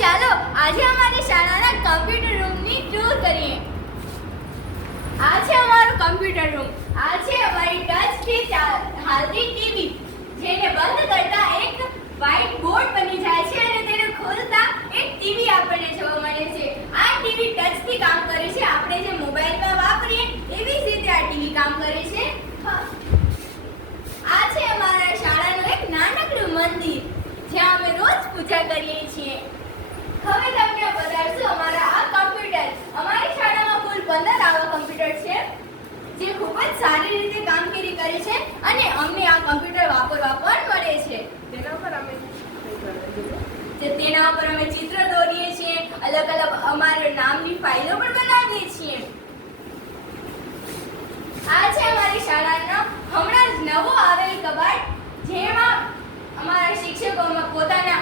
ચાલો આજે અમારી શાળાના કમ્પ્યુટર રૂમની ટૂર કરીએ. આ છે અમારો કમ્પ્યુટર રૂમ. આ છે અમારી ટચથી હાલતી ટીવી, જેને બંધ કરતા એક વ્હાઇટ બોર્ડ બની જાય છે અને તેને ખોલતા એક ટીવી આપણને જોવા મળે છે. આ ટીવી ટચથી કામ કરે છે. આપણે જે મોબાઈલમાં વાપરીએ એવી જ રીતે આ ટીવી કામ કરે છે. આ છે અમારા શાળાનું એક નાનકડું મંદિર, જ્યાં અમે રોજ પૂજા કરીએ છીએ. હવે તમને બતાડશું અમારા આ કમ્પ્યુટર. અમારી શાળામાં કુલ 15 આવા કમ્પ્યુટર છે, જે ખૂબ જ સારી રીતે કામગીરી કરે છે અને અમને આ કમ્પ્યુટર વાપરવા પણ મળે છે. તેના ઉપર અમે ચિત્ર દોરીએ છીએ, અલગ અલગ અમારા નામની ફાઇલો પણ બનાવીએ છીએ. આ છે અમારી શાળાનો હમણાં જ નવો આવેલ કબાટ, જેમાં અમારા શિક્ષકો પોતાના